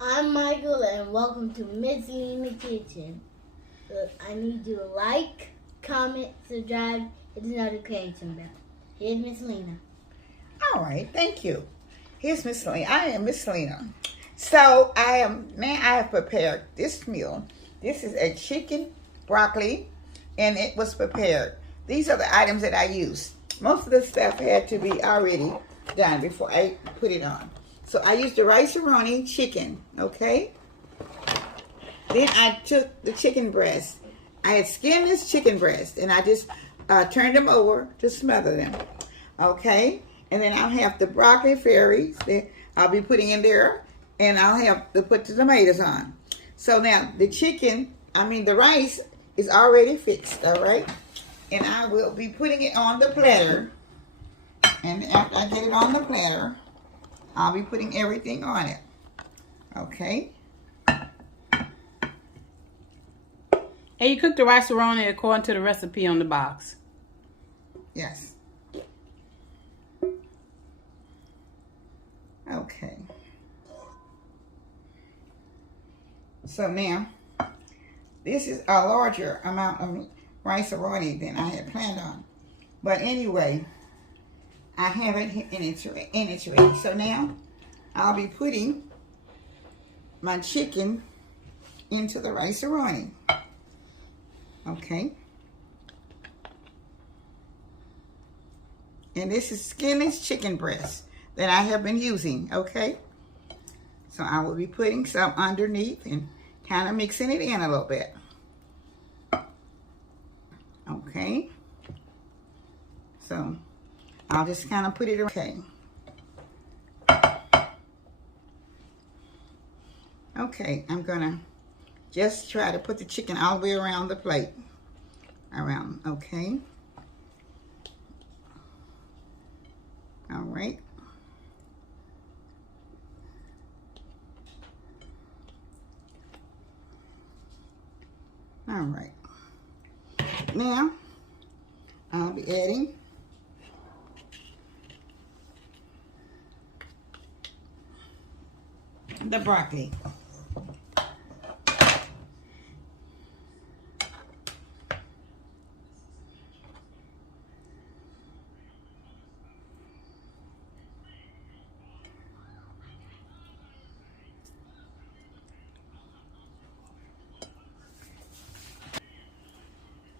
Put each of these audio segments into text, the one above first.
I'm Michael and welcome to Missy in the Kitchen. I need you to like, comment, subscribe, hit the notification bell. Here's Miss Lena. All right, thank you. Here's Miss Lena. I am Miss Lena. So I have prepared this meal. This is a chicken broccoli, and it was prepared. These are the items that I used. Most of the stuff had to be already done before I put it on. So I used the Roni chicken, okay? Then I took the chicken breast. I had skinless chicken breast, and I just turned them over to smother them, okay? And then I'll have the broccoli fairies that I'll be putting in there, and I'll have to put the tomatoes on. So now the rice is already fixed, all right? And I will be putting it on the platter. And after I get it on the platter, I'll be putting everything on it, okay? And you cook the rice Roni according to the recipe on the box. Yes. Okay. So now, this is a larger amount of rice Roni than I had planned on. But anyway, I have it and it's ready. So now, I'll be putting my chicken into the rice Roni. Okay. And this is skinless chicken breast that I have been using, okay? So I will be putting some underneath and kind of mixing it in a little bit. Okay. So I'll just kind of put it, okay. Okay, I'm gonna just try to put the chicken all the way around the plate. Okay. All right. All right. Now, I'll be adding the broccoli.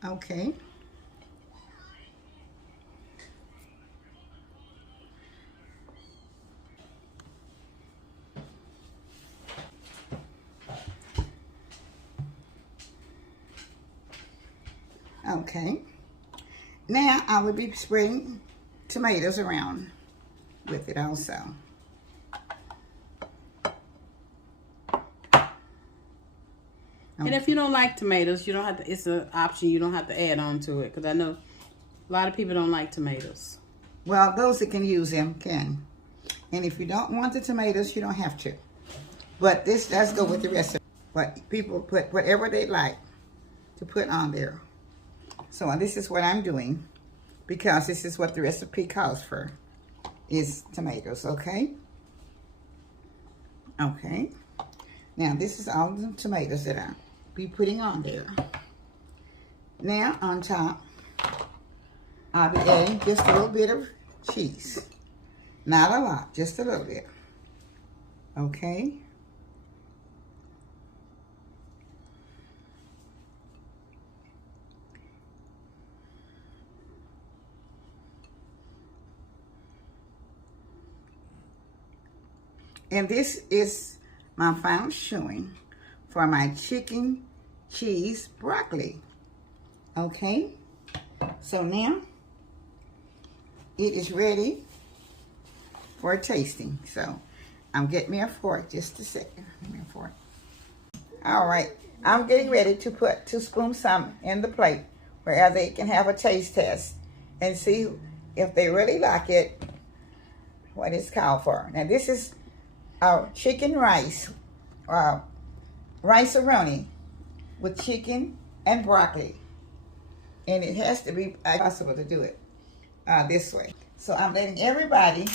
Okay. Okay. Now I will be spreading tomatoes around with it also. And if you don't like tomatoes, you don't have to. It's an option. You don't have to add on to it because I know a lot of people don't like tomatoes. Well, those that can use them can. And if you don't want the tomatoes, you don't have to. But this does go with the recipe. But people put whatever they like to put on there. So this is what I'm doing because this is what the recipe calls for, is tomatoes, okay? Okay. Now, this is all the tomatoes that I'll be putting on there. Now, on top, I'll be adding just a little bit of cheese. Not a lot, just a little bit. Okay? And this is my final showing for my chicken cheese broccoli. Okay? So now, it is ready for tasting. So, I'm getting me a fork, just a second. Give me a fork. All right, I'm getting ready to put 2 spoons some in the plate where they can have a taste test and see if they really like it, what it's called for. Now, this is our chicken rice Roni with chicken and broccoli. And it has to be possible to do it this way. So I'm letting everybody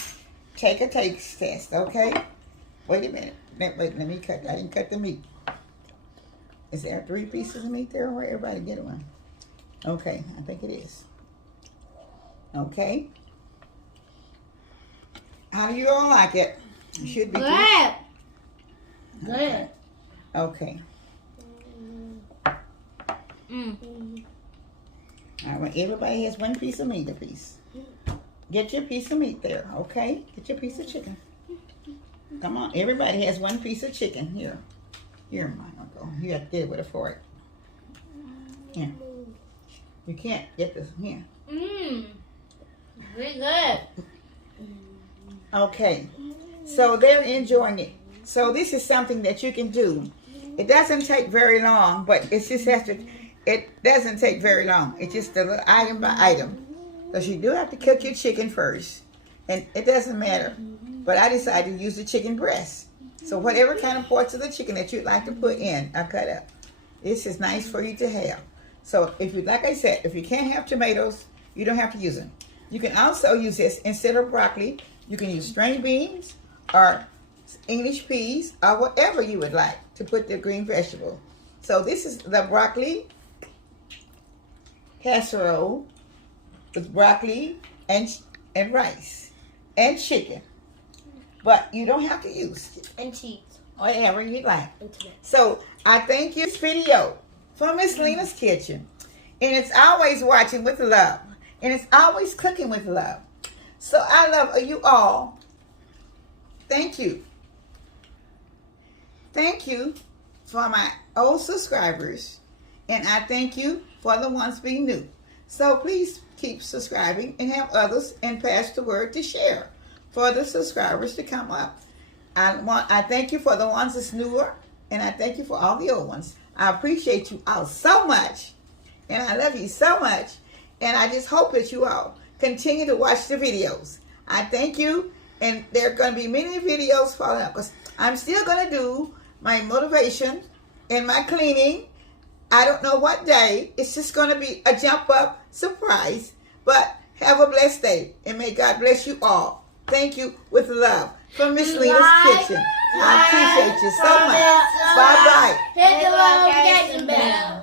take a taste test, okay? Wait a minute. Wait, let me cut. I didn't cut the meat. Is there 3 pieces of meat there, or everybody get one? Okay, I think it is. Okay. How do you all like it? It should be Good. good. Okay. All right, well, everybody has 1 piece of meat apiece. Get your piece of meat there, okay? Get your piece of chicken. Come on, everybody has 1 piece of chicken. Here. Here, mine will go. You have to get it with a fork. Here. You can't get this. Here. Very good. Okay. So they're enjoying it. So this is something that you can do. It doesn't take very long, but it just has to, it doesn't take very long. It's just a little item by item. Because you do have to cook your chicken first. And it doesn't matter. But I decided to use the chicken breast. So whatever kind of parts of the chicken that you'd like to put in, I cut up. This is nice for you to have. So if you, like I said, if you can't have tomatoes, you don't have to use them. You can also use this instead of broccoli. You can use string beans or English peas or whatever you would like to put the green vegetable. So this is the broccoli casserole with broccoli and rice and chicken. But you don't have to use And cheese. whatever you like. And tomato. So I thank you for this video from Miss Lena's Kitchen. And it's always watching with love. And it's always cooking with love. So I love you all. Thank you. Thank you for my old subscribers. And I thank you for the ones being new. So please keep subscribing and have others and pass the word to share for the subscribers to come up. I thank you for the ones that's newer. And I thank you for all the old ones. I appreciate you all so much. And I love you so much. And I just hope that you all continue to watch the videos. I thank you. And there are going to be many videos following up. Because I'm still going to do my motivation and my cleaning. I don't know what day. It's just going to be a jump up surprise. But have a blessed day. And may God bless you all. Thank you with love from Miss Lena's Kitchen. I appreciate you so much. Bye-bye. Hit the notification bell.